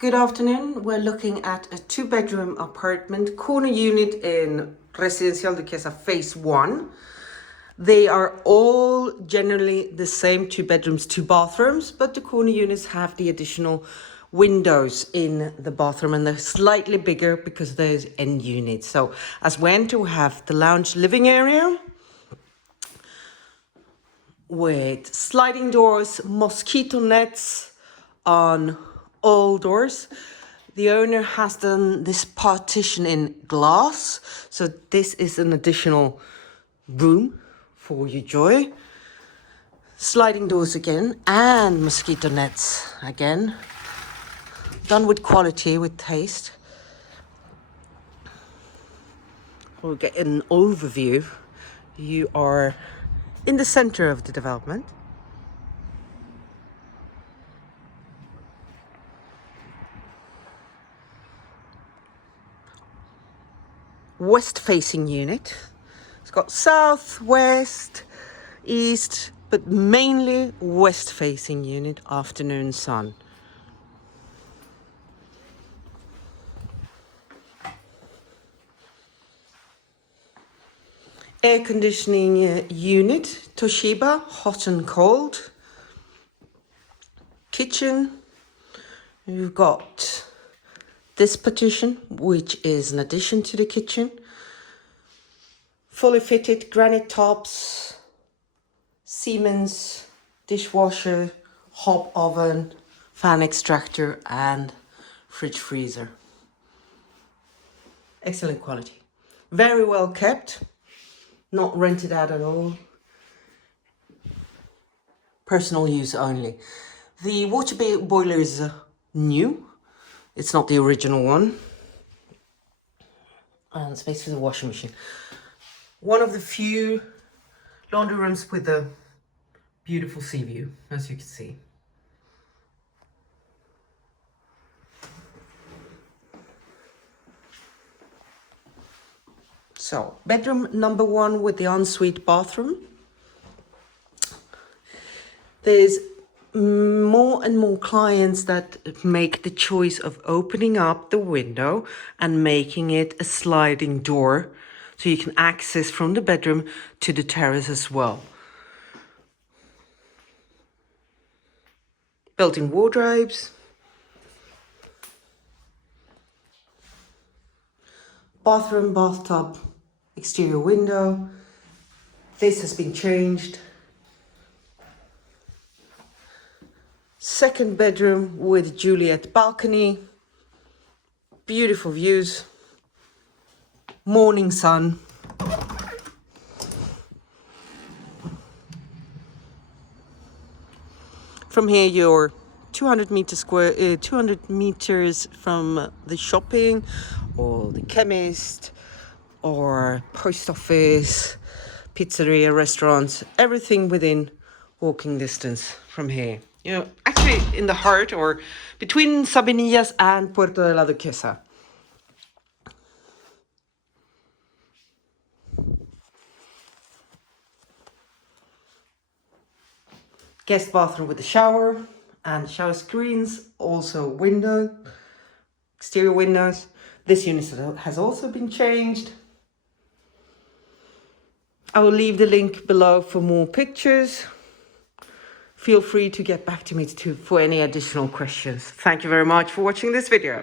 Good afternoon. We're looking at a 2-bedroom apartment, corner unit in Residencial Duquesa phase 1. They are all generally the same 2 bedrooms, 2 bathrooms, but the corner units have the additional windows in the bathroom and they're slightly bigger because there's end units. So as we enter, we have the lounge living area with sliding doors, mosquito nets on all doors. The owner has done this partition in glass, so this is an additional room for your joy. Sliding doors again and mosquito nets again, done with quality, with taste. We'll get an overview. You are in the center of the development. West-facing unit. It's got south, west, east, but mainly west-facing unit, afternoon sun. Air conditioning unit, Toshiba, hot and cold. Kitchen, you've got this partition, which is an addition to the kitchen. Fully fitted granite tops, Siemens dishwasher, hob oven, fan extractor and fridge freezer. Excellent quality. Very well kept, not rented out at all. Personal use only. The water boiler is new. It's not the original one. And space for the washing machine. One of the few laundry rooms with a beautiful sea view, as you can see. So, bedroom number 1 with the ensuite bathroom. There's more and more clients that make the choice of opening up the window and making it a sliding door so you can access from the bedroom to the terrace as well. Built-in wardrobes. Bathroom, bathtub, exterior window. This has been changed. Second bedroom with Juliet balcony. Beautiful views. Morning sun. From here you're 200 meters from the shopping or the chemist or post office, pizzeria, restaurants, everything within walking distance from here. You know, actually in the heart or between Sabinillas and Puerto de la Duquesa. Guest bathroom with a shower and shower screens, also window, exterior windows. This unit has also been changed. I will leave the link below for more pictures. Feel free to get back to me for any additional questions. Thank you very much for watching this video.